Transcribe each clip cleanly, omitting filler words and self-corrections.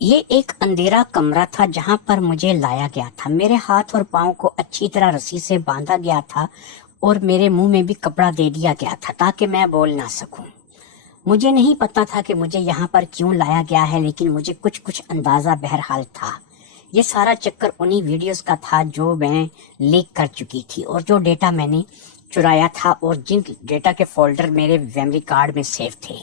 یہ ایک اندھیرا کمرہ تھا جہاں پر مجھے لایا گیا تھا۔ میرے ہاتھ اور پاؤں کو اچھی طرح رسی سے باندھا گیا تھا اور میرے منہ میں بھی کپڑا دے دیا گیا تھا تاکہ میں بول نہ سکوں۔ مجھے نہیں پتا تھا کہ مجھے یہاں پر کیوں لایا گیا ہے، لیکن مجھے کچھ اندازہ بہرحال تھا۔ یہ سارا چکر انہی ویڈیوز کا تھا جو میں لیک کر چکی تھی اور جو ڈیٹا میں نے چرایا تھا اور جن ڈیٹا کے فولڈر میرے میموری کارڈ میں سیو تھے۔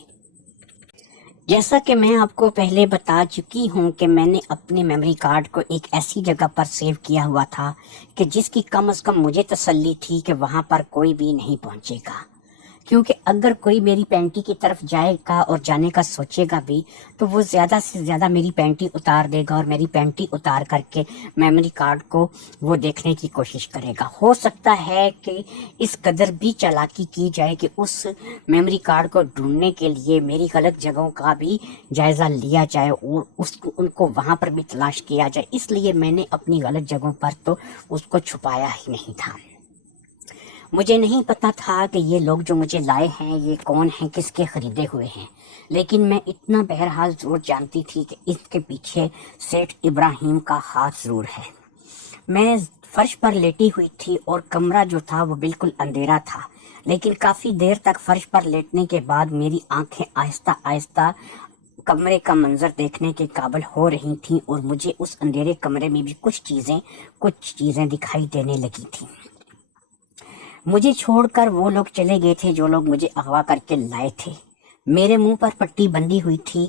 جیسا کہ میں آپ کو پہلے بتا چکی ہوں کہ میں نے اپنے میموری کارڈ کو ایک ایسی جگہ پر سیو کیا ہوا تھا کہ جس کی کم از کم مجھے تسلی تھی کہ وہاں پر کوئی بھی نہیں پہنچے گا، کیونکہ اگر کوئی میری پینٹی کی طرف جائے گا اور جانے کا سوچے گا بھی تو وہ زیادہ سے زیادہ میری پینٹی اتار دے گا اور میری پینٹی اتار کر کے میموری کارڈ کو وہ دیکھنے کی کوشش کرے گا۔ ہو سکتا ہے کہ اس قدر بھی چالاکی کی جائے کہ اس میموری کارڈ کو ڈھونڈنے کے لیے میری غلط جگہوں کا بھی جائزہ لیا جائے اور ان کو وہاں پر بھی تلاش کیا جائے۔ اس لیے میں نے اپنی غلط جگہوں پر تو اس کو چھپایا ہی نہیں تھا۔ مجھے نہیں پتا تھا کہ یہ لوگ جو مجھے لائے ہیں یہ کون ہیں، کس کے خریدے ہوئے ہیں، لیکن میں اتنا بہرحال ضرور جانتی تھی کہ اس کے پیچھے سیٹھ ابراہیم کا ہاتھ ضرور ہے۔ میں فرش پر لیٹی ہوئی تھی اور کمرہ جو تھا وہ بالکل اندھیرا تھا، لیکن کافی دیر تک فرش پر لیٹنے کے بعد میری آنکھیں آہستہ آہستہ کمرے کا منظر دیکھنے کے قابل ہو رہی تھیں اور مجھے اس اندھیرے کمرے میں بھی کچھ چیزیں دکھائی دینے لگی تھیں۔ مجھے چھوڑ کر وہ لوگ چلے گئے تھے جو لوگ مجھے اغوا کر کے لائے تھے۔ میرے منہ پر پٹی بندھی ہوئی تھی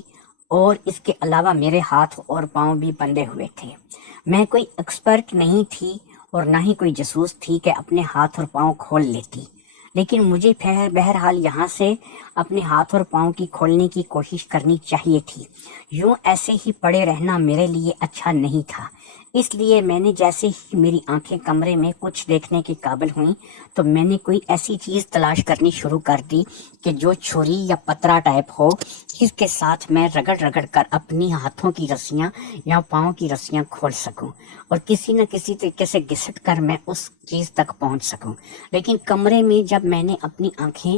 اور اس کے علاوہ میرے ہاتھ اور پاؤں بھی بندھے ہوئے تھے۔ میں کوئی ایکسپرٹ نہیں تھی اور نہ ہی کوئی جاسوس تھی کہ اپنے ہاتھ اور پاؤں کھول لیتی، لیکن مجھے بہرحال یہاں سے اپنے ہاتھ اور پاؤں کی کھولنے کی کوشش کرنی چاہیے تھی۔ یوں ایسے ہی پڑے رہنا میرے لیے اچھا نہیں تھا، اس لیے میں نے جیسے ہی میری آنکھیں کمرے میں کچھ دیکھنے کے قابل ہوئیں تو میں نے کوئی ایسی چیز تلاش کرنی شروع کر دی کہ جو چھری یا پترا ٹائپ ہو، جس کے ساتھ میں رگڑ کر اپنی ہاتھوں کی رسیاں یا پاؤں کی رسیاں کھول سکوں اور کسی نہ کسی طریقے سے گھسٹ کر میں اس چیز تک پہنچ سکوں۔ لیکن کمرے میں جب میں نے اپنی آنکھیں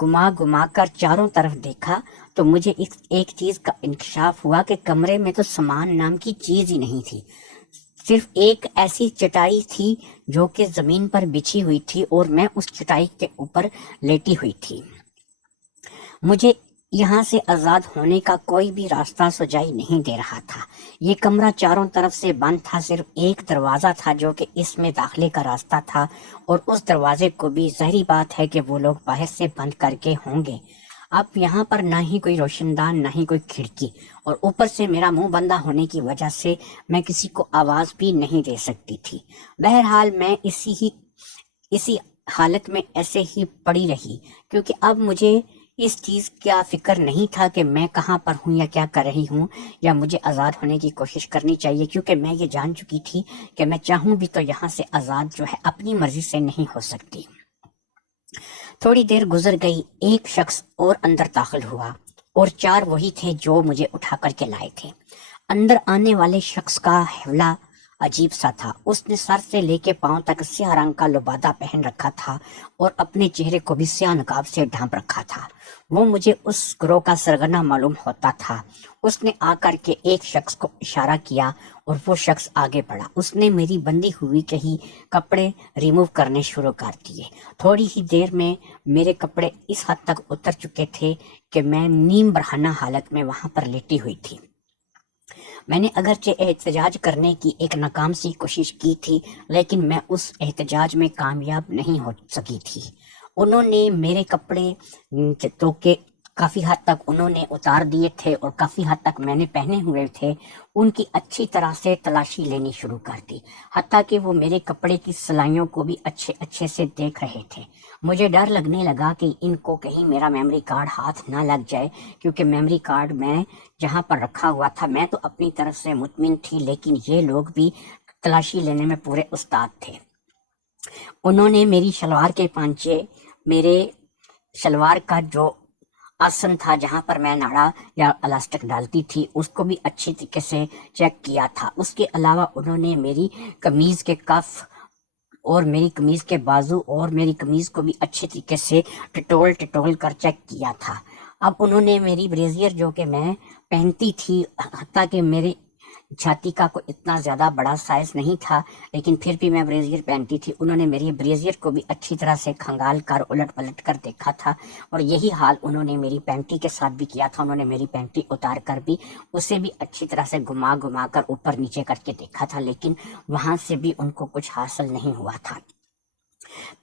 گما کر چاروں طرف دیکھا تو مجھے ایک چیز کا انکشاف ہوا کہ کمرے میں تو سامان نام کی چیز ہی نہیں تھی، صرف ایک ایسی چٹائی تھی جو کہ زمین پر بچھی ہوئی تھی اور میں اس چٹائی کے اوپر لیٹی ہوئی تھی۔ مجھے یہاں سے آزاد ہونے کا کوئی بھی راستہ سجائی نہیں دے رہا تھا۔ یہ کمرہ چاروں طرف سے بند تھا، صرف ایک دروازہ تھا جو کہ اس میں داخلے کا راستہ تھا اور اس دروازے کو بھی ظاہری بات ہے کہ وہ لوگ باہر سے بند کر کے ہوں گے۔ اب یہاں پر نہ ہی کوئی روشن دان نہ ہی کوئی کھڑکی، اور اوپر سے میرا منہ بندہ ہونے کی وجہ سے میں کسی کو آواز بھی نہیں دے سکتی تھی۔ بہرحال میں اسی حالت میں ایسے ہی پڑی رہی، کیونکہ اب مجھے اس چیز کا فکر نہیں تھا کہ میں کہاں پر ہوں یا کیا کر رہی ہوں یا مجھے آزاد ہونے کی کوشش کرنی چاہیے، کیونکہ میں یہ جان چکی تھی کہ میں چاہوں بھی تو یہاں سے آزاد جو ہے اپنی مرضی سے نہیں ہو سکتی۔ تھوڑی دیر گزر گئی، ایک شخص اور اندر داخل ہوا اور 4 وہی تھے جو مجھے اٹھا کر کے لائے تھے۔ اندر آنے والے شخص کا حوالہ عجیب سا تھا۔ اس نے سر سے لے کے پاؤں تک سیاہ رنگ کا لبادہ پہن رکھا تھا اور اپنے چہرے کو بھی سیاہ نقاب سے ڈھانپ رکھا تھا۔ وہ مجھے اس گروہ کا سرگنا معلوم ہوتا تھا۔ اس نے آ کر کے ایک شخص کو اشارہ کیا اور وہ شخص آگے بڑھا۔ اس نے میری بندھی ہوئی کہیں کپڑے ریموو کرنے شروع کر دیے۔ تھوڑی ہی دیر میں میرے کپڑے اس حد تک اتر چکے تھے کہ میں نیم برہنہ حالت میں وہاں پر لیٹی ہوئی تھی۔ میں نے اگرچہ احتجاج کرنے کی ایک ناکام سی کوشش کی تھی، لیکن میں اس احتجاج میں کامیاب نہیں ہو سکی تھی۔ انہوں نے میرے کپڑے تو کہ کافی حد تک انہوں نے اتار دیے تھے اور کافی حد تک میں نے پہنے ہوئے تھے، ان کی اچھی طرح سے تلاشی لینی شروع کر دی، حتیٰ کہ وہ میرے کپڑے کی سلائیوں کو بھی اچھے سے دیکھ رہے تھے۔ مجھے ڈر لگنے لگا کہ ان کو کہیں میرا میموری کارڈ ہاتھ نہ لگ جائے، کیونکہ میموری کارڈ میں جہاں پر رکھا ہوا تھا میں تو اپنی طرف سے مطمئن تھی، لیکن یہ لوگ بھی تلاشی لینے میں پورے استاد تھے۔ انہوں نے میری شلوار کے پانچے، میرے شلوار کا جو آسن تھا جہاں پر میں ناڑا یا الاسٹک ڈالتی تھی، اس کو بھی اچھی طریقے سے چیک کیا تھا۔ اس کے علاوہ انہوں نے میری قمیض کے کف اور میری قمیض کے بازو اور میری قمیض کو بھی اچھی طریقے سے ٹٹول کر چیک کیا تھا۔ اب انہوں نے میری بریزیئر جو کہ میں پہنتی تھی، حتیٰ کہ میری چھاتی کا کوئی اتنا زیادہ بڑا سائز نہیں تھا، لیکن پھر بھی میں بریزیئر پہنتی تھی، انہوں نے میری بریزیئر کو بھی اچھی طرح سے کھنگال کر الٹ پلٹ کر دیکھا تھا، اور یہی حال انہوں نے میری پینٹی کے ساتھ بھی کیا تھا۔ انہوں نے میری پینٹی اتار کر بھی اسے بھی اچھی طرح سے گھما گھما کر اوپر نیچے کر کے دیکھا تھا، لیکن وہاں سے بھی ان کو کچھ حاصل نہیں ہوا تھا۔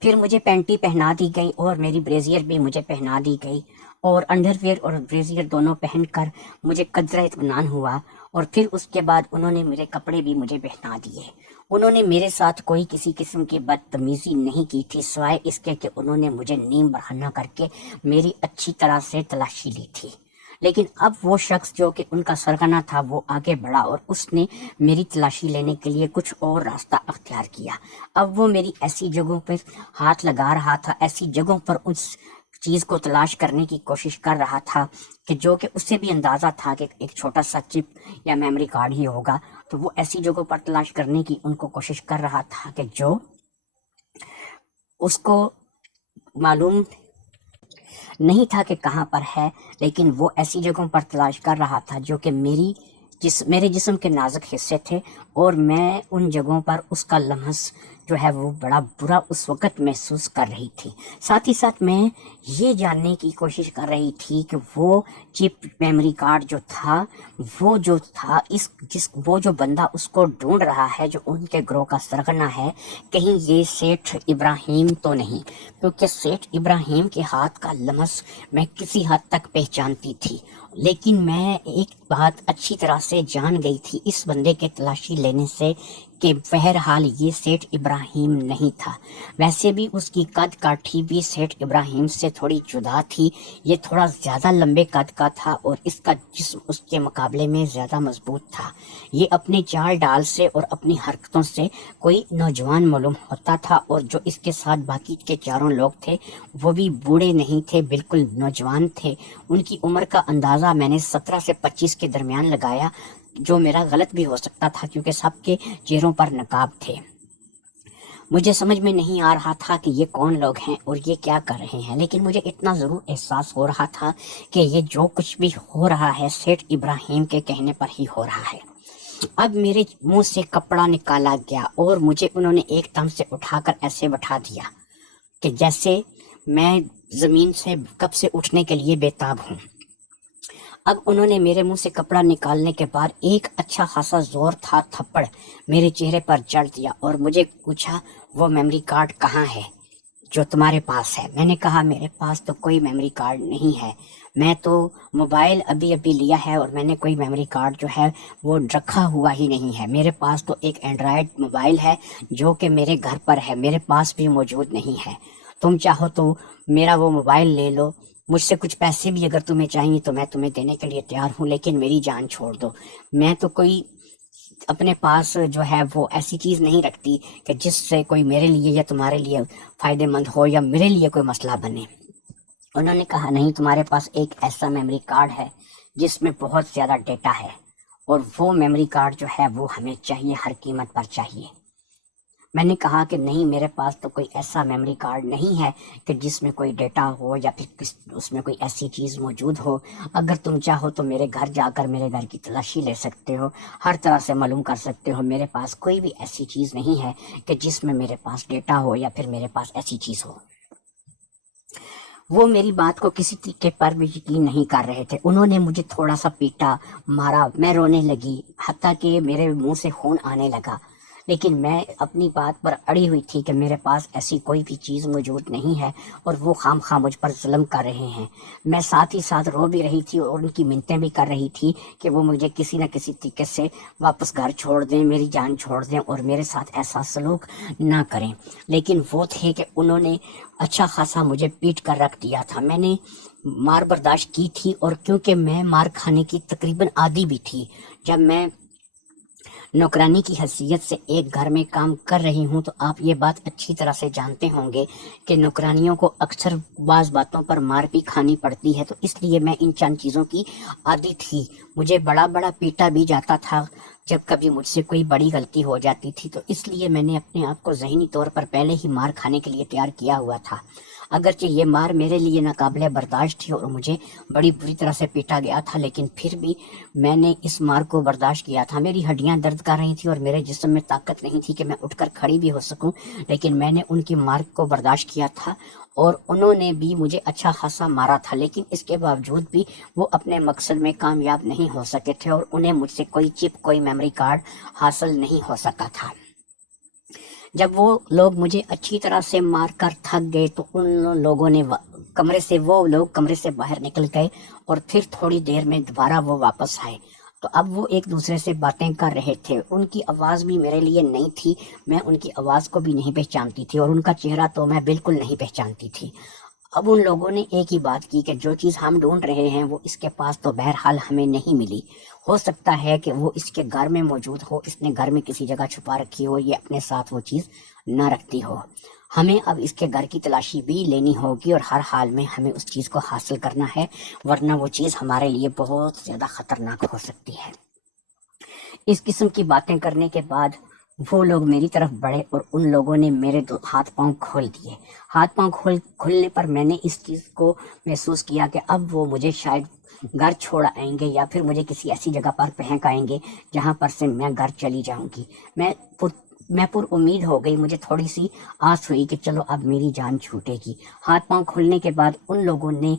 پھر مجھے پینٹی پہنا دی گئی اور میری بریزیئر بھی مجھے پہنا دی گئی، اور انڈر ویئر اور بریزیئر دونوں پہن کر مجھے قدرہ اطمینان ہوا، اور پھر اس کے بعد انہوں نے میرے کپڑے بھی مجھے پہنا دیے۔ انہوں نے میرے ساتھ کوئی کسی قسم کی بدتمیزی نہیں کی تھی، سوائے اس کے کہ انہوں نے مجھے نیم برہنہ کر کے میری اچھی طرح سے تلاشی لی تھی۔ لیکن اب وہ شخص جو کہ ان کا سرغنہ تھا وہ آگے بڑھا اور اس نے میری تلاشی لینے کے لیے کچھ اور راستہ اختیار کیا۔ اب وہ میری ایسی جگہوں پر ہاتھ لگا رہا تھا، ایسی جگہوں پر اس چیز کو تلاش کرنے کی کوشش کر رہا تھا کہ جو کہ اسے بھی اندازہ تھا کہ ایک چھوٹا سا چپ یا میموری کارڈ ہی ہوگا، تو وہ ایسی جگہوں پر تلاش کرنے کی ان کو کوشش کر رہا تھا کہ جو اس کو معلوم نہیں تھا کہ کہاں پر ہے، لیکن وہ ایسی جگہوں پر تلاش کر رہا تھا جو کہ میرے جسم کے نازک حصے تھے، اور میں ان جگہوں پر اس کا لمس جو ہے وہ بڑا برا اس وقت محسوس کر رہی تھی۔ ساتھ ہی ساتھ میں یہ جاننے کی کوشش کر رہی تھی کہ وہ چپ میموری کارڈ جو تھا وہ جو بندہ اس کو ڈھونڈ رہا ہے، جو ان کے گروہ کا سرغنہ ہے، کہیں یہ سیٹھ ابراہیم تو نہیں، کیونکہ سیٹھ ابراہیم کے ہاتھ کا لمس میں کسی حد تک پہچانتی تھی۔ لیکن میں ایک بات اچھی طرح سے جان گئی تھی اس بندے کے تلاشی لینے سے کہ بہرحال یہ سیٹھ ابراہیم نہیں تھا۔ ویسے بھی اس کی قد کاٹھی بھی سیٹھ ابراہیم سے تھوڑی جدا تھی، یہ تھوڑا زیادہ لمبے قد کا تھا اور اس کا جسم اس کے مقابلے میں زیادہ مضبوط تھا۔ یہ اپنے چال ڈال سے اور اپنی حرکتوں سے کوئی نوجوان معلوم ہوتا تھا، اور جو اس کے ساتھ باقی کے چاروں لوگ تھے وہ بھی بوڑھے نہیں تھے، بالکل نوجوان تھے۔ ان کی عمر کا اندازہ میں نے 17 سے 25 کے درمیان لگایا، جو میرا غلط بھی ہو سکتا تھا کیونکہ سب کے چہروں پر نقاب تھے۔ مجھے سمجھ میں نہیں آ رہا تھا کہ یہ کون لوگ ہیں اور یہ کیا کر رہے ہیں، لیکن مجھے اتنا ضرور احساس ہو رہا تھا کہ یہ جو کچھ بھی ہو رہا ہے سیٹھ ابراہیم کے کہنے پر ہی ہو رہا ہے۔ اب میرے منہ سے کپڑا نکالا گیا اور مجھے انہوں نے ایک دم سے اٹھا کر ایسے بٹھا دیا کہ جیسے میں زمین سے کب سے اٹھنے کے لیے بےتاب ہوں۔ اب انہوں نے میرے منہ سے کپڑا نکالنے کے بعد ایک اچھا خاصا زور تھا تھپڑ میرے چہرے پر جڑ دیا اور مجھے پوچھا، وہ میموری کارڈ کہاں ہے جو تمہارے پاس ہے؟ میں نے کہا میرے پاس تو کوئی میموری کارڈ نہیں ہے، میں تو موبائل ابھی لیا ہے اور میں نے کوئی میموری کارڈ جو ہے وہ رکھا ہوا ہی نہیں ہے۔ میرے پاس تو ایک اینڈرائڈ موبائل ہے جو کہ میرے گھر پر ہے، میرے پاس بھی موجود نہیں ہے۔ تم چاہو تو میرا وہ موبائل لے لو، مجھ سے کچھ پیسے بھی اگر تمہیں چاہیے تو میں تمہیں دینے کے لیے تیار ہوں، لیکن میری جان چھوڑ دو۔ میں تو کوئی اپنے پاس جو ہے وہ ایسی چیز نہیں رکھتی کہ جس سے کوئی میرے لیے یا تمہارے لیے فائدہ مند ہو یا میرے لیے کوئی مسئلہ بنے۔ انہوں نے کہا نہیں، تمہارے پاس ایک ایسا میموری کارڈ ہے جس میں بہت زیادہ ڈیٹا ہے، اور وہ میموری کارڈ جو ہے وہ ہمیں چاہیے، ہر قیمت پر چاہیے۔ میں نے کہا کہ نہیں، میرے پاس تو کوئی ایسا میموری کارڈ نہیں ہے کہ جس میں کوئی ڈیٹا ہو یا پھر اس میں کوئی ایسی چیز موجود ہو۔ اگر تم چاہو تو میرے گھر جا کر میرے گھر کی تلاشی لے سکتے ہو، ہر طرح سے معلوم کر سکتے ہو، میرے پاس کوئی بھی ایسی چیز نہیں ہے کہ جس میں میرے پاس ڈیٹا ہو یا پھر میرے پاس ایسی چیز ہو۔ وہ میری بات کو کسی طریقے پر بھی یقین نہیں کر رہے تھے۔ انہوں نے مجھے تھوڑا سا پیٹا، مارا، میں رونے لگی، حتیٰ کہ میرے منہ سے خون آنے لگا، لیکن میں اپنی بات پر اڑی ہوئی تھی کہ میرے پاس ایسی کوئی بھی چیز موجود نہیں ہے اور وہ خام خواہ مجھ پر ظلم کر رہے ہیں۔ میں ساتھ ہی ساتھ رو بھی رہی تھی اور ان کی منتیں بھی کر رہی تھی کہ وہ مجھے کسی نہ کسی طریقے سے واپس گھر چھوڑ دیں، میری جان چھوڑ دیں اور میرے ساتھ ایسا سلوک نہ کریں۔ لیکن وہ تھے کہ انہوں نے اچھا خاصا مجھے پیٹ کر رکھ دیا تھا۔ میں نے مار برداشت کی تھی، اور کیونکہ میں مار کھانے کی تقریباً عادی بھی تھی، جب میں نوکرانی کی حیثیت سے ایک گھر میں کام کر رہی ہوں تو آپ یہ بات اچھی طرح سے جانتے ہوں گے کہ نوکرانیوں کو اکثر بعض باتوں پر مار بھی کھانی پڑتی ہے، تو اس لیے میں ان چند چیزوں کی عادی تھی۔ مجھے بڑا پیٹا بھی جاتا تھا جب کبھی مجھ سے کوئی بڑی غلطی ہو جاتی تھی، تو اس لیے میں نے اپنے آپ کو ذہنی طور پر پہلے ہی مار کھانے کے لیے تیار کیا ہوا تھا۔ अगरचे ये मार मेरे लिए नाकाबिले बर्दाश्त थी और मुझे बड़ी बुरी तरह से पीटा गया था, लेकिन फिर भी मैंने इस मार को बर्दाश्त किया था। मेरी हड्डियां दर्द कर रही थी और मेरे जिस्म में ताकत नहीं थी कि मैं उठकर खड़ी भी हो सकूं, लेकिन मैंने उनकी मार को बर्दाश्त किया था और उन्होंने भी मुझे अच्छा खासा मारा था, लेकिन इसके बावजूद भी वो अपने मकसद में कामयाब नहीं हो सके थे और उन्हें मुझसे कोई चिप, कोई मेमोरी कार्ड हासिल नहीं हो सका था। जब वो लोग मुझे अच्छी तरह से मार कर थक गए तो वो लोग कमरे से बाहर निकल गए और फिर थोड़ी देर में दोबारा वो वापस आए। तो अब वो एक दूसरे से बातें कर रहे थे। उनकी आवाज़ भी मेरे लिए नई थी, मैं उनकी आवाज़ को भी नहीं पहचानती थी और उनका चेहरा तो मैं बिल्कुल नहीं पहचानती थी। अब उन लोगों ने एक ही बात की कि जो चीज़ हम ढूंढ रहे हैं वो इसके पास तो बहरहाल हमें नहीं मिली। हो सकता है कि वो इसके घर में मौजूद हो, इसने घर में किसी जगह छुपा रखी हो, ये अपने साथ वो चीज़ न रखती हो। हमें अब इसके घर की तलाशी भी लेनी होगी और हर हाल में हमें उस चीज़ को हासिल करना है, वरना वो चीज़ हमारे लिए बहुत ज़्यादा ख़तरनाक हो सकती है। इस किस्म की बातें करने के बाद वो लोग मेरी तरफ बढ़े और उन लोगों ने मेरे दो हाथ पांव खोल दिए। हाथ पांव खोलने पर मैंने इस चीज़ को महसूस किया कि अब वो मुझे शायद घर छोड़ आएंगे या फिर मुझे किसी ऐसी जगह पर फेंक आएंगे जहाँ पर से मैं घर चली जाऊंगी। मैं पुर उम्मीद हो गई, मुझे थोड़ी सी आस हुई कि चलो अब मेरी जान छूटेगी। हाथ पांव खुलने के बाद उन लोगों ने,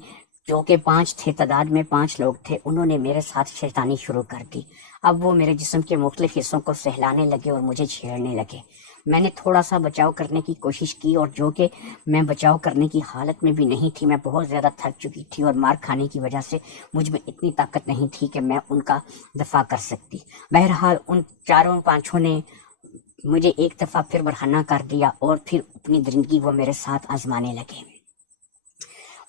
जो कि 5 थे, तादाद में 5 लोग थे, उन्होंने मेरे साथ शैतानी शुरू कर दी। अब वो मेरे जिस्म के मुख्तलिफ हिस्सों को सहलाने लगे और मुझे छेड़ने लगे। मैंने थोड़ा सा बचाव करने की कोशिश की और जो कि मैं बचाव करने की हालत में भी नहीं थी। मैं बहुत ज़्यादा थक चुकी थी और मार खाने की वजह से मुझ में इतनी ताकत नहीं थी कि मैं उनका दफा कर सकती। बहरहाल उन 4-5 ने मुझे एक दफ़ा फिर बरहना कर दिया और फिर अपनी ज़िंदगी वो मेरे साथ आजमाने लगे।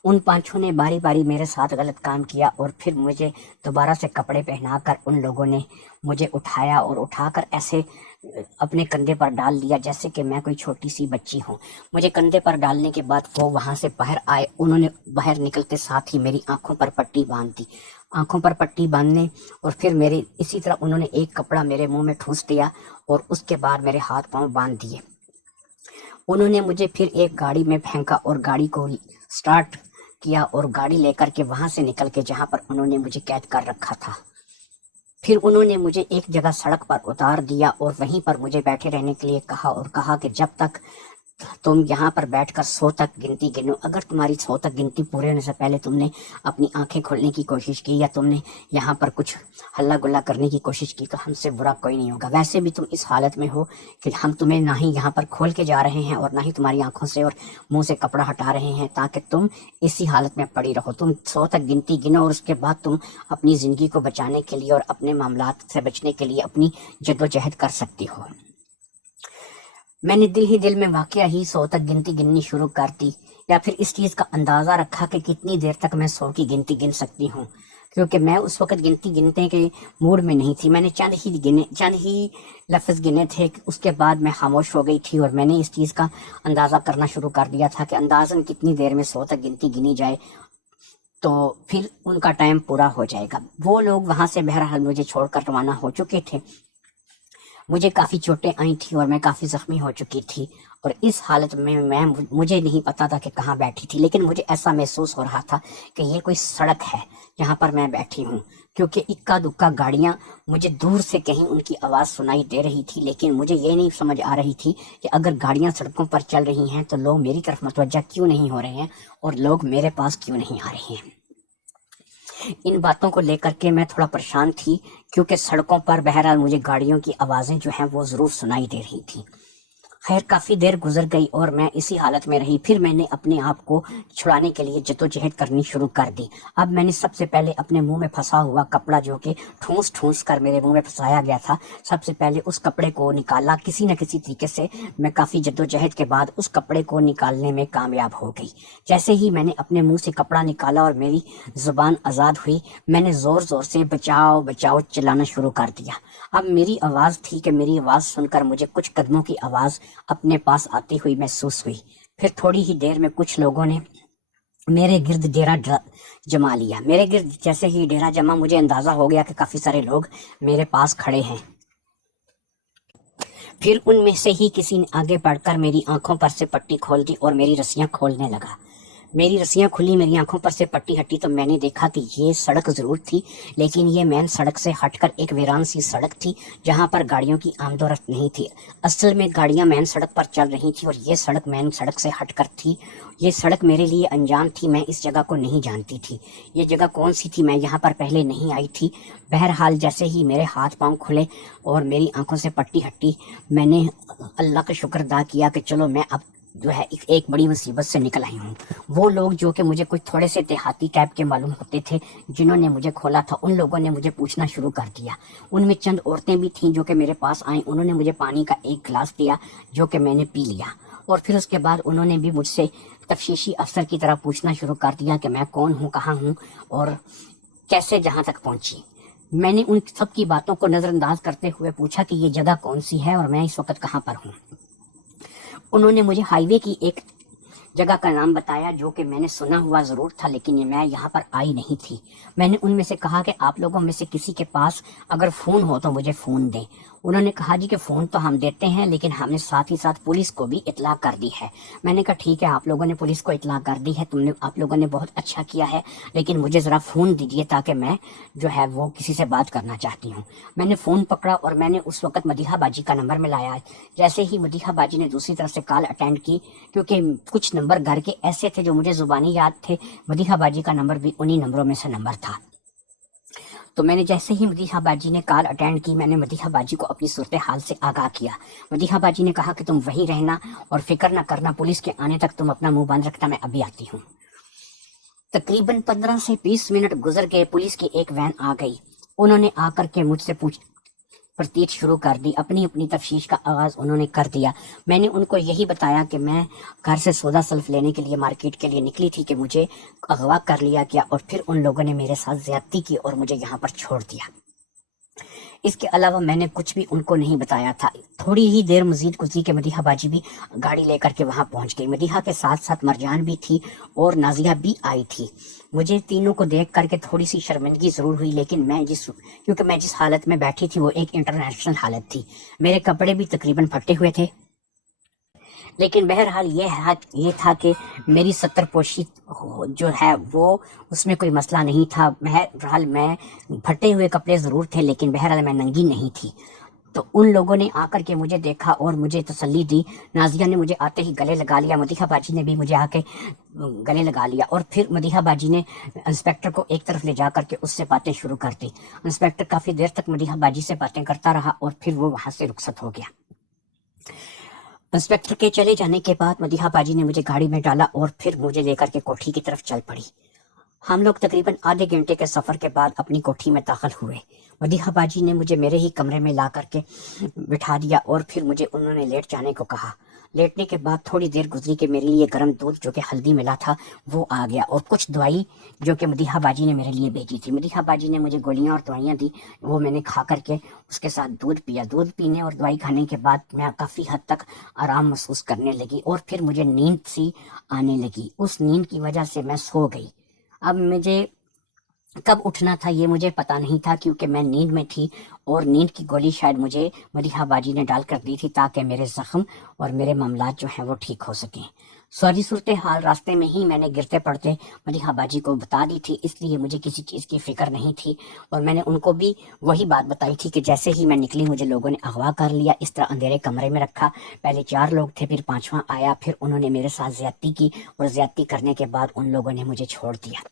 उन 5 ने बारी बारी मेरे साथ गलत काम किया और फिर मुझे दोबारा से कपड़े पहनाकर उन लोगों ने मुझे उठाया और उठाकर ऐसे अपने कंधे पर डाल दिया जैसे कि मैं कोई छोटी सी बच्ची हूँ। मुझे कंधे पर डालने के बाद वो वहाँ से बाहर आए। उन्होंने बाहर निकलते साथ ही मेरी आंखों पर पट्टी बांध दी। आंखों पर पट्टी बांधने और फिर मेरे इसी तरह उन्होंने एक कपड़ा मेरे मुंह में ठूस दिया और उसके बाद मेरे हाथ पांव बांध दिए। उन्होंने मुझे फिर एक गाड़ी में फेंका और गाड़ी को स्टार्ट किया और गाड़ी लेकर के वहां से निकल के जहां पर उन्होंने मुझे कैद कर रखा था। फिर उन्होंने मुझे एक जगह सड़क पर उतार दिया और वहीं पर मुझे बैठे रहने के लिए कहा और कहा कि जब तक तुम यहाँ पर बैठकर 100 तक गिनती गिनो, अगर तुम्हारी 100 तक गिनती पूरे होने से पहले तुमने अपनी आंखें खोलने की कोशिश की या तुमने यहाँ पर कुछ हल्ला गुल्ला करने की कोशिश की तो हमसे बुरा कोई नहीं होगा। वैसे भी तुम इस हालत में हो कि हम तुम्हें ना ही यहाँ पर खोल के जा रहे हैं और ना ही तुम्हारी आंखों से और मुंह से कपड़ा हटा रहे हैं ताकि तुम इसी हालत में पड़ी रहो। तुम 100 तक गिनती गिनो और उसके बाद तुम अपनी ज़िंदगी को बचाने के लिए और अपने मामलात से बचने के लिए अपनी जद्दोजहद कर सकती हो। मैंने दिल ही दिल में वाकया ही 100 तक गिनती गिननी शुरू कर दी, या फिर इस चीज़ का अंदाज़ा रखा कि कितनी देर तक मैं 100 की गिनती गिन सकती हूँ, क्योंकि मैं उस वक्त गिनती गिनने के मूड में नहीं थी। मैंने चंद ही लफ्ज़ गिने थे, उसके बाद मैं खामोश हो गई थी और मैंने इस चीज़ का अंदाज़ा करना शुरू कर दिया था कि अंदाज़न कितनी देर में 100 तक गिनती गिनी जाए तो फिर उनका टाइम पूरा हो जाएगा। वो लोग वहाँ से बहरहाल मुझे छोड़कर रवाना हो चुके थे। मुझे काफ़ी चोटें आई थी और मैं काफ़ी ज़ख्मी हो चुकी थी और इस हालत में मुझे नहीं पता था कि कहाँ बैठी थी, लेकिन मुझे ऐसा महसूस हो रहा था कि ये कोई सड़क है जहाँ पर मैं बैठी हूँ, क्योंकि इक्का दुक्का गाड़ियाँ मुझे दूर से कहीं उनकी आवाज़ सुनाई दे रही थी। लेकिन मुझे ये नहीं समझ आ रही थी कि अगर गाड़ियाँ सड़कों पर चल रही हैं तो लोग मेरी तरफ मुतवज्जा क्यों नहीं हो रहे हैं और लोग मेरे पास क्यों नहीं आ रहे हैं। इन बातों को लेकर के मैं थोड़ा परेशान थी, क्योंकि सड़कों पर बहरहाल मुझे गाड़ियों की आवाज़ें जो हैं वो ज़रूर सुनाई दे रही थी। खैर काफ़ी देर गुजर गई और मैं इसी हालत में रही। फिर मैंने अपने आप को छुड़ाने के लिए जद्दोजहद करनी शुरू कर दी। अब मैंने सबसे पहले अपने मुंह में फंसा हुआ कपड़ा, जो कि ठूंस ठूंस कर मेरे मुंह में फंसाया गया था, सबसे पहले उस कपड़े को निकाला। किसी न किसी तरीके से मैं काफ़ी जद्दोजहद के बाद उस कपड़े को निकालने में कामयाब हो गई। जैसे ही मैंने अपने मुंह से कपड़ा निकाला और मेरी ज़ुबान आज़ाद हुई, मैंने ज़ोर ज़ोर से बचाओ बचाओ चिल्लाना शुरू कर दिया। अब मेरी आवाज़ थी कि मेरी आवाज़ सुनकर मुझे कुछ कदमों की आवाज़ अपने पास आती हुई महसूस हुई। फिर थोड़ी ही देर में कुछ लोगों ने मेरे गिर्द डेरा जमा लिया। मेरे गिर्द जैसे ही डेरा जमा, मुझे अंदाज़ा हो गया कि काफ़ी सारे लोग मेरे पास खड़े हैं। फिर उनमें से ही किसी ने आगे बढ़कर मेरी आंखों पर से पट्टी खोल दी और मेरी रस्सियां खोलने लगा। मेरी रस्सियां खुली, मेरी आंखों पर से पट्टी हटी तो मैंने देखा कि ये सड़क जरूर थी, लेकिन ये मेन सड़क से हटकर एक वीरान सी सड़क थी जहां पर गाड़ियों की आमदोरफ्त नहीं थी। असल में गाड़ियां मेन सड़क पर चल रही थी और ये सड़क मेन सड़क से हटकर थी। ये सड़क मेरे लिए अनजान थी, मैं इस जगह को नहीं जानती थी। ये जगह कौन सी थी, मैं यहाँ पर पहले नहीं आई थी। बहरहाल जैसे ही मेरे हाथ पांव खुले और मेरी आंखों से पट्टी हटी, मैंने अल्लाह का शुक्र अदा किया कि चलो मैं अब जो है एक बड़ी मुसीबत से निकल आई हूँ। वो लोग जो कि मुझे कुछ थोड़े से देहाती टाइप के मालूम होते थे, जिन्होंने मुझे खोला था, उन लोगों ने मुझे पूछना शुरू कर दिया। उनमें चंद औरतें भी थीं जो कि मेरे पास आईं। उन्होंने मुझे पानी का एक गिलास दिया जो कि मैंने पी लिया, और फिर उसके बाद उन्होंने भी मुझसे तफ्तीशी अफसर की तरह पूछना शुरू कर दिया कि मैं कौन हूँ, कहाँ हूँ और कैसे जहाँ तक पहुँची। मैंने उन सब की बातों को नज़रअंदाज करते हुए पूछा कि ये जगह कौन सी है और मैं इस वक्त कहाँ पर हूँ। उन्होंने मुझे हाईवे की एक जगह का नाम बताया जो कि मैंने सुना हुआ ज़रूर था, लेकिन मैं यहाँ पर आई नहीं थी। मैंने उनमें से कहा कि आप लोगों में से किसी के पास अगर फ़ोन हो तो मुझे फ़ोन दें। उन्होंने कहा जी कि फ़ोन तो हम देते हैं, लेकिन हमने साथ ही साथ पुलिस को भी इतला कर दी है। मैंने कहा ठीक है, आप लोगों ने पुलिस को इतला कर दी है, आप लोगों ने बहुत अच्छा किया है, लेकिन मुझे ज़रा फ़ोन दीजिए ताकि मैं जो है वो किसी से बात करना चाहती हूँ। मैंने फ़ोन पकड़ा और मैंने उस वक्त मदीहा बाजी का नंबर मिलाया। जैसे ही मदीहा बाजी ने दूसरी तरफ से कॉल अटेंड की, क्योंकि कुछ नंबर घर के ऐसे थे जो मुझे ज़ुबानी याद थे, मदीहा बाजी का नंबर भी उन्हीं नंबरों में से नंबर था। तो मैंने जैसे ही मदीहा बाजी ने कॉल अटेंड की, मैंने मदीहा बाजी को अपनी सूरत हाल से आगाह किया। मदीहा बाजी ने कहा कि तुम वहीं रहना और फिक्र न करना, पुलिस के आने तक तुम अपना मुंह बंद रखना, मैं अभी आती हूँ। तकरीबन 15 से 20 मिनट गुजर गए, पुलिस की एक वैन आ गई। उन्होंने आकर के मुझसे प्रतीत शुरू कर दी। अपनी अपनी तफ्तीश का आगाज़ उन्होंने कर दिया। मैंने उनको यही बताया कि मैं घर से सौदा सल्फ लेने के लिए मार्केट के लिए निकली थी कि मुझे अगवा कर लिया गया और फिर उन लोगों ने मेरे साथ ज्यादती की और मुझे यहाँ पर छोड़ दिया। इसके अलावा मैंने कुछ भी उनको नहीं बताया था। थोड़ी ही देर मजीद गुजरी के मदीहा बाजी भी गाड़ी लेकर के वहां पहुंच गई। मदीहा के साथ साथ मरजान भी थी और नाजिया भी आई थी। मुझे तीनों को देख करके थोड़ी सी शर्मिंदगी जरूर हुई, लेकिन क्योंकि मैं जिस हालत में बैठी थी वो एक इंटरनेशनल हालत थी। मेरे कपड़े भी तकरीबन फटे हुए थे, लेकिन बहरहाल ये था कि मेरी 70 पोशी जो है वो उसमें कोई मसला नहीं था। बहरहाल मैं फटे हुए कपड़े ज़रूर थे, लेकिन बहरहाल मैं नंगी नहीं थी। तो उन लोगों ने आकर के मुझे देखा और मुझे तसल्ली दी। नाजिया ने मुझे आते ही गले लगा लिया, मदीहा बाजी ने भी मुझे आके गले लगा लिया और फिर मदीहा बाजी ने इंस्पेक्टर को एक तरफ ले जा करके उससे बातें शुरू कर दी। इंस्पेक्टर काफ़ी देर तक मदीहा बाजी से बातें करता रहा और फिर वो वहाँ से रुखसत हो गया। इंस्पेक्टर के चले जाने के बाद मदीहा बाजी ने मुझे गाड़ी में डाला और फिर मुझे लेकर के कोठी की तरफ चल पड़ी। हम लोग तकरीबन आधे घंटे के सफ़र के बाद अपनी कोठी में दाखिल हुए। मदीहा बाजी ने मुझे मेरे ही कमरे में ला करके बिठा दिया और फिर मुझे उन्होंने लेट जाने को कहा। लेटने के बाद थोड़ी देर गुजरी कि मेरे लिए गर्म दूध जो कि हल्दी मिला था वो आ गया और कुछ दवाई जो कि मदीहा बाजी ने मेरे लिए भेजी थी। मदीहा बाजी ने मुझे गोलियां और दवाइयाँ दी, वो मैंने खा करके उसके साथ दूध पिया। दूध पीने और दवाई खाने के बाद मैं काफ़ी हद तक आराम महसूस करने लगी और फिर मुझे नींद सी आने लगी। उस नींद की वजह से मैं सो गई। अब मुझे कब उठना था ये मुझे पता नहीं था, क्योंकि मैं नींद में थी और नींद की गोली शायद मुझे मदीहा बाजी ने डाल कर दी थी ताकि मेरे जख्म और मेरे मामलात जो हैं वो ठीक हो सकें। सारी सूरत हाल रास्ते में ही मैंने गिरते पड़ते मदीहा बाजी को बता दी थी, इसलिए मुझे किसी चीज़ की फिक्र नहीं थी और मैंने उनको भी वही बात बताई थी कि जैसे ही मैं निकली मुझे लोगों ने अगवा कर लिया, इस तरह अंधेरे कमरे में रखा। पहले 4 लोग थे, फिर 5वां आया, फिर उन्होंने मेरे साथ ज्यादती की और ज्यादती करने के बाद उन लोगों ने मुझे छोड़ दिया।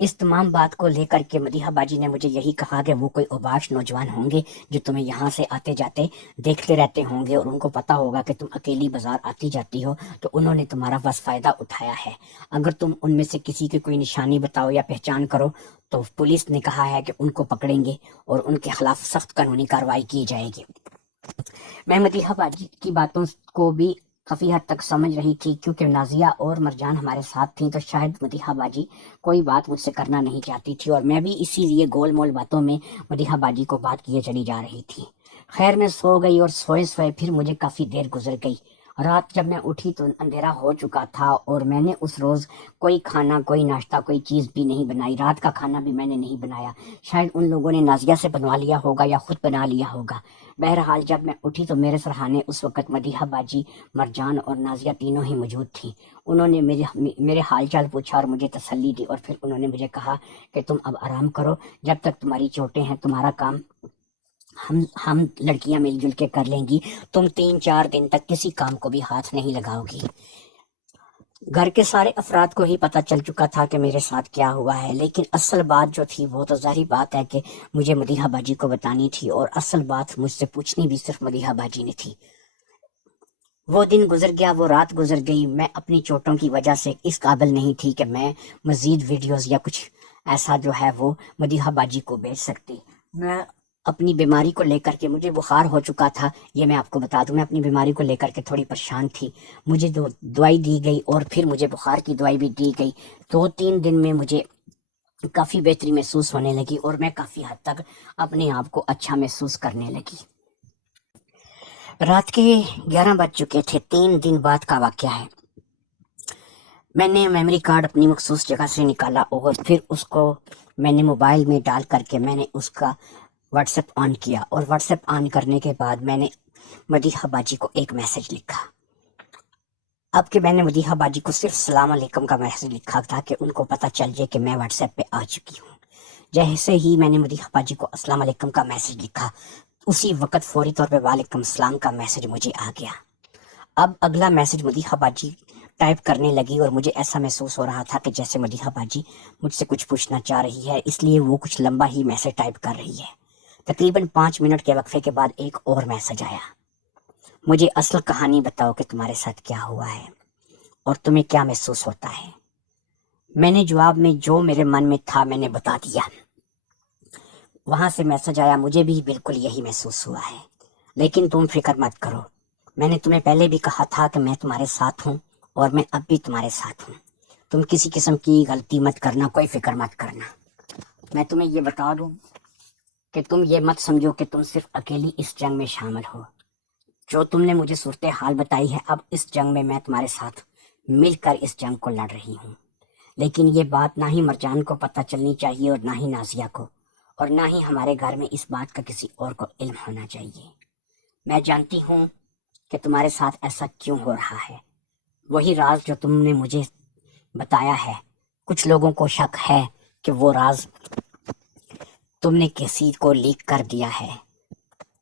इस तमाम बात को लेकर के मदीहा बाजी ने मुझे यही कहा कि वो कोई औबाश नौजवान होंगे जो तुम्हें यहाँ से आते जाते देखते रहते होंगे और उनको पता होगा कि तुम अकेली बाजार आती जाती हो, तो उन्होंने तुम्हारा बस फ़ायदा उठाया है। अगर तुम उनमें से किसी की कोई निशानी बताओ या पहचान करो तो पुलिस ने कहा है कि उनको पकड़ेंगे और उनके खिलाफ सख्त कानूनी कार्रवाई की जाएगी। मैं मदीहा बाजी की बातों को भी काफ़ी हद तक समझ रही थी, क्योंकि नाजिया और मरजान हमारे साथ थी, तो शायद मदीहा बाजी कोई बात मुझसे करना नहीं चाहती थी और मैं भी इसीलिए गोल मोल बातों में मदीहा बाजी को बात किए चली जा रही थी। खैर मैं सो गई और सोए सोए फिर मुझे काफ़ी देर गुजर गई رات جب میں اٹھی تو اندھیرا ہو چکا تھا اور میں نے اس روز کوئی کھانا، کوئی ناشتہ، کوئی چیز بھی نہیں بنائی. رات کا کھانا بھی میں نے نہیں بنایا. شاید ان لوگوں نے نازیہ سے بنوا لیا ہوگا یا خود بنا لیا ہوگا. بہرحال جب میں اٹھی تو میرے سرہانے اس وقت مدیحہ باجی، مرجان اور نازیہ تینوں ہی موجود تھیں. انہوں نے میرے حال چال پوچھا اور مجھے تسلی دی، اور پھر انہوں نے مجھے کہا کہ تم اب آرام کرو، جب تک تمہاری چوٹیں ہیں تمہارا کام ہم لڑکیاں مل جل کے کر لیں گی. تم 3-4 دن تک کسی کام کو بھی ہاتھ نہیں لگاؤ گی. گھر کے سارے افراد کو ہی پتہ چل چکا تھا کہ میرے ساتھ کیا ہوا ہے، لیکن اصل بات جو تھی وہ تو ظاہری بات ہے کہ مجھے مدیحہ باجی کو بتانی تھی، اور اصل بات مجھ سے پوچھنی بھی صرف مدیحہ باجی نے تھی. وہ دن گزر گیا، وہ رات گزر گئی. میں اپنی چوٹوں کی وجہ سے اس قابل نہیں تھی کہ میں مزید ویڈیوز یا کچھ ایسا جو ہے وہ مدیحہ باجی کو بھیج سکتی. میں اپنی بیماری کو لے کر کے، مجھے بخار ہو چکا تھا، یہ میں آپ کو بتا دوں. میں اپنی بیماری کو لے کر کے تھوڑی پریشان تھی. مجھے دوائی دی گئی اور پھر مجھے بخار کی دوائی بھی دی گئی. 2-3 دن میں مجھے کافی بہتری محسوس ہونے لگی اور میں کافی حد تک اپنے آپ کو اچھا محسوس کرنے لگی. رات کے 11 بج چکے تھے. 3 دن بعد کا واقعہ ہے. میں نے میموری کارڈ اپنی مخصوص جگہ سے نکالا اور پھر اس کو میں نے موبائل میں ڈال کر کے میں نے اس کا واٹس ایپ آن کیا، اور واٹس ایپ آن کرنے کے بعد میں نے مدیحہ باجی کو ایک میسج لکھا. اب کہ میں نے مدیحہ باجی کو صرف السلام علیکم کا میسج لکھا تھا کہ ان کو پتہ چل جائے کہ میں واٹس ایپ پہ آ چکی ہوں. جیسے ہی میں نے مدیحہ باجی کو السلام علیکم کا میسج لکھا، اسی وقت فوری طور پہ وعلیکم السلام کا میسج مجھے آ گیا. اب اگلا میسج مدیحہ باجی ٹائپ کرنے لگی اور مجھے ایسا محسوس ہو رہا تھا کہ جیسے مدیحہ باجی مجھ سے کچھ پوچھنا چاہ رہی ہے، اس لیے وہ کچھ لمبا ہی میسج ٹائپ کر رہی ہے. تقریباً 5 منٹ کے وقفے کے بعد ایک اور میسج آیا. مجھے اصل کہانی بتاؤ کہ تمہارے ساتھ کیا ہوا ہے اور تمہیں کیا محسوس ہوتا ہے. میں نے جواب میں جو میرے من میں تھا میں نے بتا دیا. وہاں سے میسج آیا، مجھے بھی بالکل یہی محسوس ہوا ہے، لیکن تم فکر مت کرو. میں نے تمہیں پہلے بھی کہا تھا کہ میں تمہارے ساتھ ہوں اور میں اب بھی تمہارے ساتھ ہوں. تم کسی قسم کی غلطی مت کرنا، کوئی فکر مت کرنا. میں تمہیں یہ بتا دوں کہ تم یہ مت سمجھو کہ تم صرف اکیلی اس جنگ میں شامل ہو. جو تم نے مجھے صورتحال بتائی ہے، اب اس جنگ میں میں تمہارے ساتھ مل کر اس جنگ کو لڑ رہی ہوں. لیکن یہ بات نہ ہی مرجان کو پتہ چلنی چاہیے اور نہ ہی نازیہ کو، اور نہ ہی ہمارے گھر میں اس بات کا کسی اور کو علم ہونا چاہیے. میں جانتی ہوں کہ تمہارے ساتھ ایسا کیوں ہو رہا ہے. وہی راز جو تم نے مجھے بتایا ہے، کچھ لوگوں کو شک ہے کہ وہ راز تم نے کسی کو لیک کر دیا ہے،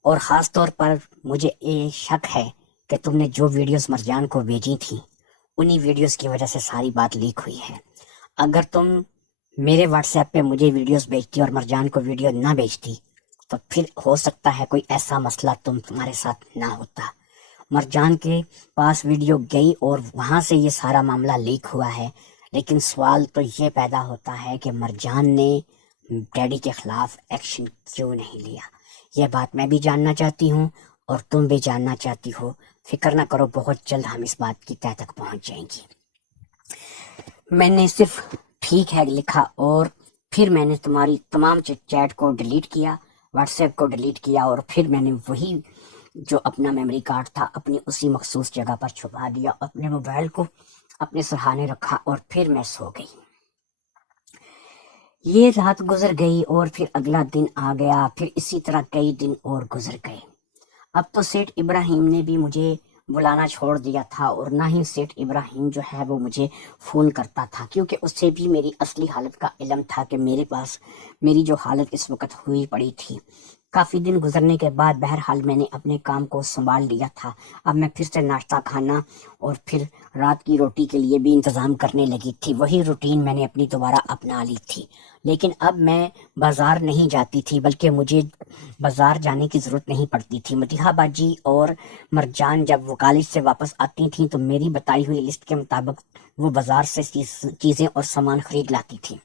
اور خاص طور پر مجھے یہ شک ہے کہ تم نے جو ویڈیوز مرجان کو بھیجی تھیں، انہی ویڈیوز کی وجہ سے ساری بات لیک ہوئی ہے. اگر تم میرے واٹس ایپ پہ مجھے ویڈیوز بھیجتی اور مرجان کو ویڈیو نہ بھیجتی تو پھر ہو سکتا ہے کوئی ایسا مسئلہ تمہارے ساتھ نہ ہوتا. مرجان کے پاس ویڈیو گئی اور وہاں سے یہ سارا معاملہ لیک ہوا ہے. لیکن سوال تو یہ پیدا ہوتا ہے کہ مرجان نے ڈیڈی کے خلاف ایکشن کیوں نہیں لیا. یہ بات میں بھی جاننا چاہتی ہوں اور تم بھی جاننا چاہتی ہو. فکر نہ کرو، بہت جلد ہم اس بات کی تہہ تک پہنچ جائیں گی. میں نے صرف ٹھیک ہے لکھا اور پھر میں نے تمہاری تمام چیٹ کو ڈیلیٹ کیا، واٹس ایپ کو ڈیلیٹ کیا، اور پھر میں نے وہی جو اپنا میموری کارڈ تھا اپنی اسی مخصوص جگہ پر چھپا دیا، اپنے موبائل کو اپنے سرہانے رکھا اور پھر میں سو گئی. یہ رات گزر گئی اور پھر اگلا دن آ گیا. پھر اسی طرح کئی دن اور گزر گئے. اب تو سیٹھ ابراہیم نے بھی مجھے بلانا چھوڑ دیا تھا، اور نہ ہی سیٹھ ابراہیم جو ہے وہ مجھے فون کرتا تھا، کیونکہ اس سے بھی میری اصلی حالت کا علم تھا کہ میرے پاس میری جو حالت اس وقت ہوئی پڑی تھی. کافی دن گزرنے کے بعد بہرحال میں نے اپنے کام کو سنبھال لیا تھا. اب میں پھر سے ناشتہ کھانا اور پھر رات کی روٹی کے لیے بھی انتظام کرنے لگی تھی. وہی روٹین میں نے اپنی دوبارہ اپنا لی تھی. لیکن اب میں بازار نہیں جاتی تھی، بلکہ مجھے بازار جانے کی ضرورت نہیں پڑتی تھی. مدیحہ باجی اور مرجان جب وہ کالج سے واپس آتی تھیں تو میری بتائی ہوئی لسٹ کے مطابق وہ بازار سے چیزیں اور سامان خرید لاتی تھی.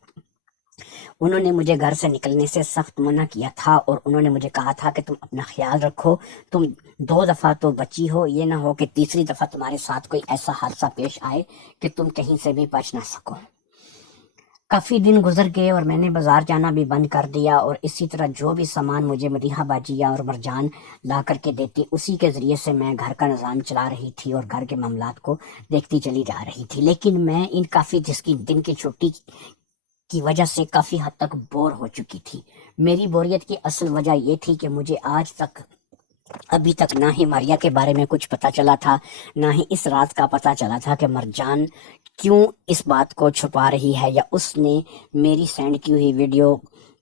انہوں نے مجھے گھر سے نکلنے سے سخت منع کیا تھا، اور انہوں نے مجھے کہا تھا کہ تم اپنا خیال رکھو. تم 2 دفعہ تو بچی ہو، یہ نہ ہو کہ تیسری دفعہ تمہارے ساتھ کوئی ایسا حادثہ پیش آئے کہ تم کہیں سے بھی بچ نہ سکو. काफ़ी दिन गुजर गए और मैंने बाज़ार जाना भी बंद कर दिया, और इसी तरह जो भी सामान मुझे मदीहा बाजिया और मरजान ला करके देती, उसी के ज़रिए से मैं घर का निज़ाम चला रही थी और घर के मामलात को देखती चली जा रही थी। लेकिन मैं इन काफ़ी जिसकी दिन की छुट्टी की वजह से काफ़ी हद तक बोर हो चुकी थी। मेरी बोरियत की असल वजह ये थी कि मुझे आज तक अभी तक ना ही मारिया के बारे में कुछ पता चला था, ना ही इस रात का पता चला था कि मरजान क्यों इस बात को छुपा रही है, या उसने मेरी सेंड की हुई वीडियो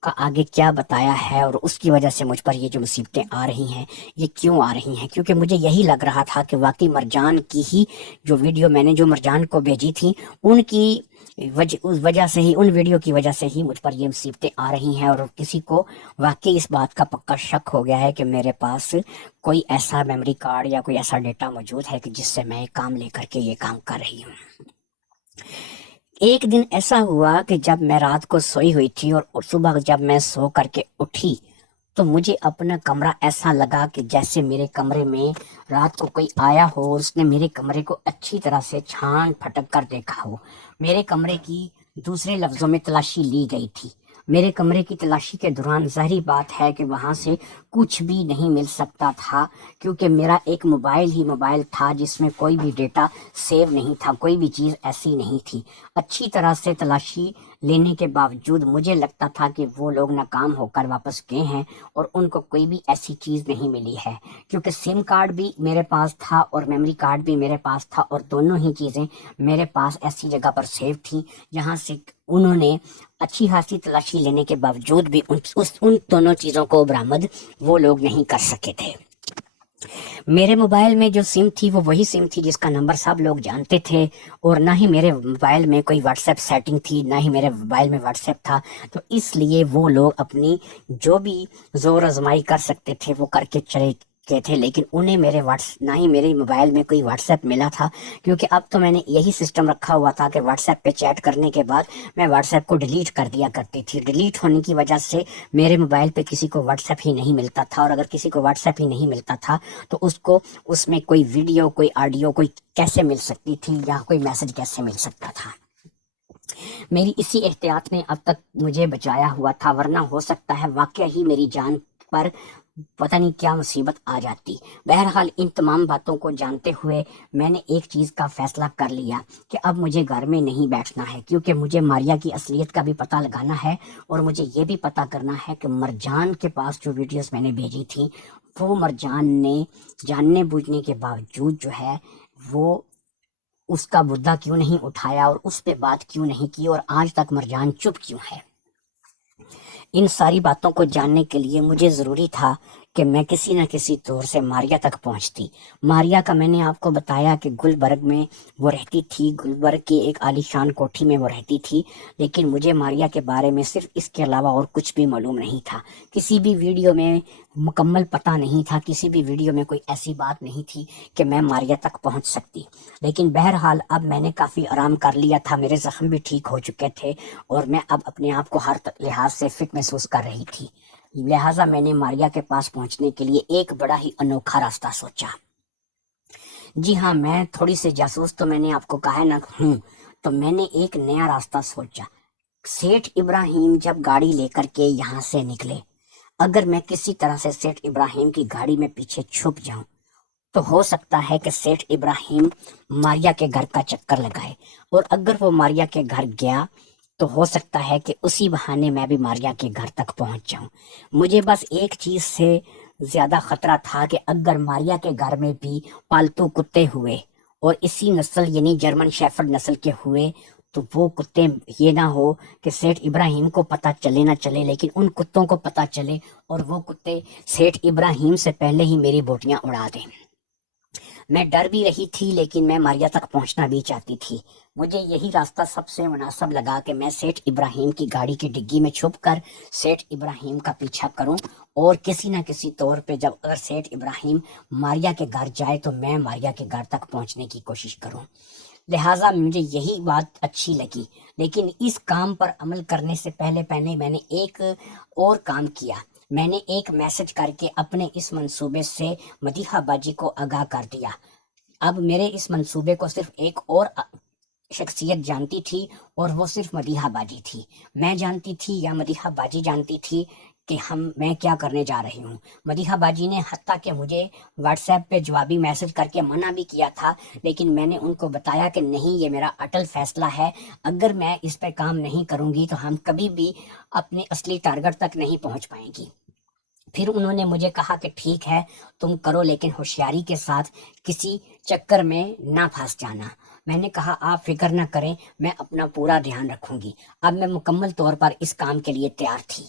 का आगे क्या बताया है, और उसकी वजह से मुझ पर ये जो मुसीबतें आ रही हैं ये क्यों आ रही हैं। क्योंकि मुझे यही लग रहा था कि वाकई मरजान की ही जो वीडियो मैंने जो मरजान को भेजी थी, उनकी उस वजह से ही, उन वीडियो की वजह से ही मुझ पर ये मुसीबतें आ रही हैं। और किसी को वाकई इस बात का पक्का शक हो गया है कि मेरे पास कोई ऐसा मेमोरी कार्ड या कोई ऐसा डेटा मौजूद है कि जिससे मैं काम लेकर के ये काम कर रही हूँ। एक दिन ऐसा हुआ कि जब मैं रात को सोई हुई थी और सुबह जब मैं सो करके उठी, तो मुझे अपना कमरा ऐसा लगा कि जैसे मेरे कमरे में रात को कोई आया हो और उसने मेरे कमरे को अच्छी तरह से छान फटक कर देखा हो। मेरे कमरे की दूसरे लफ्ज़ों में तलाशी ली गई थी। मेरे कमरे की तलाशी के दौरान ज़ाहिर बात है कि वहाँ से कुछ भी नहीं मिल सकता था, क्योंकि मेरा एक मोबाइल था जिसमें कोई भी डेटा सेव नहीं था, कोई भी चीज़ ऐसी नहीं थी। अच्छी तरह से तलाशी लेने के बावजूद मुझे लगता था कि वो लोग नाकाम होकर वापस गए हैं और उनको कोई भी ऐसी चीज़ नहीं मिली है, क्योंकि सिम कार्ड भी मेरे पास था और मेमोरी कार्ड भी मेरे पास था, और दोनों ही चीज़ें मेरे पास ऐसी जगह पर सेव थी जहाँ से उन्होंने अच्छी खासी तलाशी लेने के बावजूद भी उन दोनों चीज़ों को बरामद वो लोग नहीं कर सके थे। मेरे मोबाइल में जो सिम थी वो वही सिम थी जिसका नंबर सब लोग जानते थे, और ना ही मेरे मोबाइल में कोई व्हाट्सएप सेटिंग थी, ना ही मेरे मोबाइल में व्हाट्सएप था। तो इसलिए वो लोग अपनी जो भी जोर आजमाई कर सकते थे वो करके चले गए थे, लेकिन उन्हें ना ही मेरे मोबाइल में कोई व्हाट्सएप मिला था। क्योंकि अब तो मैंने यही सिस्टम रखा हुआ था कि व्हाट्सएप पे चैट करने के बाद मैं व्हाट्सएप को डिलीट कर दिया करती थी। डिलीट होने की वजह से मेरे मोबाइल पे किसी को व्हाट्सएप ही नहीं मिलता था, और अगर किसी को व्हाट्सएप ही नहीं मिलता था तो उसको उसमें कोई वीडियो, कोई ऑडियो, कोई कैसे मिल सकती थी, या कोई मैसेज कैसे मिल सकता था। मेरी इसी एहतियात ने अब तक मुझे बचाया हुआ था, वरना हो सकता है वाकई ही मेरी जान पर पता नहीं क्या मुसीबत आ जाती। बहरहाल इन तमाम बातों को जानते हुए मैंने एक चीज़ का फैसला कर लिया कि अब मुझे घर में नहीं बैठना है, क्योंकि मुझे मारिया की असलियत का भी पता लगाना है, और मुझे ये भी पता करना है कि मरजान के पास जो वीडियोस मैंने भेजी थी वो मरजान ने जानने बूझने के बावजूद जो है वो उसका मुद्दा क्यों नहीं उठाया और उस पर बात क्यों नहीं की, और आज तक मरजान चुप क्यों है। इन सारी बातों को जानने के लिए मुझे ज़रूरी था कि मैं किसी न किसी तौर से मारिया तक पहुंचती। मारिया का मैंने आपको बताया कि गुलबर्ग में वो रहती थी, गुलबर्ग की एक आलीशान कोठी में वो रहती थी, लेकिन मुझे मारिया के बारे में सिर्फ इसके अलावा और कुछ भी मालूम नहीं था। किसी भी वीडियो में मुकम्मल पता नहीं था, किसी भी वीडियो में कोई ऐसी बात नहीं थी कि मैं मारिया तक पहुंच सकती। लेकिन बहरहाल अब मैंने काफ़ी आराम कर लिया था, मेरे ज़ख्म भी ठीक हो चुके थे, और मैं अब अपने आप को हर लिहाज से फिट महसूस कर रही थी। लिहाजा मैंने मारिया के पास पहुंचने के लिए एक बड़ा ही अनोखा रास्ता सोचा। जी हाँ, मैं थोड़ी सी जासूस तो मैंने आपको कहा है ना हूँ, तो मैंने एक नया रास्ता सोचा। सेठ इब्राहिम जब गाड़ी लेकर के यहाँ से निकले, अगर मैं किसी तरह से सेठ इब्राहिम की गाड़ी में पीछे छुप जाऊं, तो हो सकता है कि सेठ इब्राहिम मारिया के घर का चक्कर लगाए, और अगर वो मारिया के घर गया तो हो सकता है कि उसी बहाने मैं भी मारिया के घर तक पहुंच जाऊं। मुझे बस एक चीज से ज्यादा खतरा था कि अगर मारिया के घर में भी पालतू कुत्ते हुए और इसी नस्ल यानी जर्मन शेफर्ड नस्ल के हुए, तो वो कुत्ते ये ना हो कि सेठ इब्राहिम को पता चले ना चले, लेकिन उन कुत्तों को पता चले और वो कुत्ते सेठ इब्राहिम से पहले ही मेरी बोटियां उड़ा दें। मैं डर भी रही थी, लेकिन मैं मारिया तक पहुंचना भी चाहती थी। मुझे यही रास्ता सबसे मुनासिब लगा कि मैं सेठ इब्राहिम की गाड़ी की डिग्गी में छुपकर सेठ इब्राहिम का पीछा करूं, और किसी न किसी तौर पे जब अगर सेठ इब्राहिम मारिया के घर जाए तो मैं मारिया के घर तक पहुंचने की कोशिश करूं। लिहाजा मुझे यही बात अच्छी लगी, लेकिन इस काम पर अमल करने से पहले पहले मैंने एक और काम किया। मैंने एक मैसेज करके अपने इस मंसूबे से मदीहा बाजी को आगाह कर दिया। अब मेरे इस मंसूबे को सिर्फ एक और शख्सियत जानती थी और वो सिर्फ मदीहा बाजी थी। मैं जानती थी या मदीहा बाजी जानती थी कि मैं क्या करने जा रही हूँ। मदीहा बाजी ने हत्ता कि मुझे व्हाट्सएप पे जवाबी मैसेज करके मना भी किया था, लेकिन मैंने उनको बताया कि नहीं, ये मेरा अटल फैसला है, अगर मैं इस पे काम नहीं करूँगी तो हम कभी भी अपने असली टारगेट तक नहीं पहुँच पाएंगी। फिर उन्होंने मुझे कहा कि ठीक है, तुम करो, लेकिन होशियारी के साथ, किसी चक्कर में ना फंस जाना। मैंने कहा आप फिक्र न करें, मैं अपना पूरा ध्यान रखूंगी। अब मैं मुकम्मल तौर पर इस काम के लिए तैयार थी।